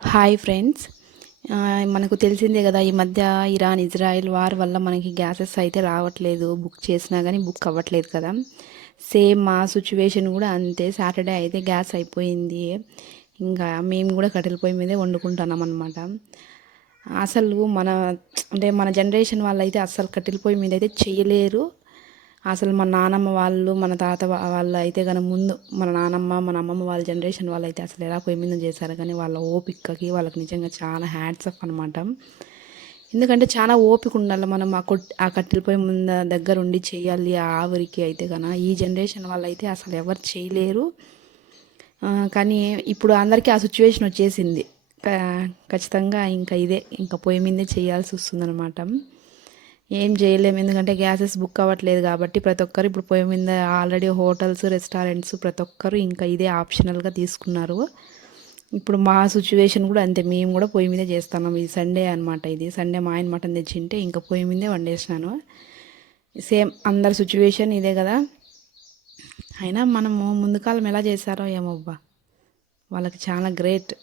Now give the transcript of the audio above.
Hi friends. మనకు తెలిసిందే కదా, ఈ మధ్య ఇరాన్ ఇజ్రాయెల్ వార్ వల్ల మనకి గ్యాసెస్ అయితే రావట్లేదు. బుక్ చేసినా కానీ బుక్ అవ్వట్లేదు కదా. సేమ్ మా సిచ్యువేషన్ కూడా అంతే. సాటర్డే అయితే గ్యాస్ అయిపోయింది. ఇంకా మేము కూడా కట్టెల పొయ్యి మీదే వండుకుంటున్నాం అనమాట. అసలు మన జనరేషన్ వాళ్ళు అయితే అస్సలు కట్టెల పొయ్యి మీద అయితే చేయలేరు. అసలు మన నానమ్మ వాళ్ళు, మన తాత వాళ్ళు అయితే కనుక ముందు మన నానమ్మ, మన అమ్మమ్మ వాళ్ళ జనరేషన్ వాళ్ళు అయితే అసలు ఎలా పొయ్యి మీద చేశారు. కానీ వాళ్ళ ఓపికకి వాళ్ళకి నిజంగా చాలా హ్యాట్స్ ఆఫ్ అనమాట. ఎందుకంటే చాలా ఓపిక ఉండాలి. మనం ఆ కట్టెల పొయ్యి ముందు దగ్గర ఉండి చేయాలి. ఆ ఆవిరికి అయితే కనుక ఈ జనరేషన్ వాళ్ళు అయితే అసలు ఎవరు చేయలేరు. కానీ ఇప్పుడు అందరికీ ఆ సిచ్యువేషన్ వచ్చేసింది. ఖచ్చితంగా ఇంకా పొయ్యి మీదే చేయాల్సి వస్తుందన్నమాట. ఏం చేయలేము, ఎందుకంటే గ్యాసెస్ బుక్ అవ్వట్లేదు కాబట్టి ప్రతి ఒక్కరు ఇప్పుడు పొయ్యి మీద ఆల్రెడీ హోటల్స్, రెస్టారెంట్స్ ప్రతి ఒక్కరు ఇంకా ఇదే ఆప్షనల్గా తీసుకున్నారు. ఇప్పుడు మా సిచ్యువేషన్ కూడా అంతే. మేము కూడా పొయ్యి మీదే చేస్తున్నాం. ఇది సండే అనమాట. ఇది సండే మా ఆయన మటన్ తెచ్చింటే ఇంకా పొయ్యి మీదే వండేసినాను. సేమ్ అందరి సిచ్యువేషన్ ఇదే కదా. అయినా మనము ముందు కాలం ఎలా చేశారో ఏమోబ్బా, వాళ్ళకి చాలా గ్రేట్.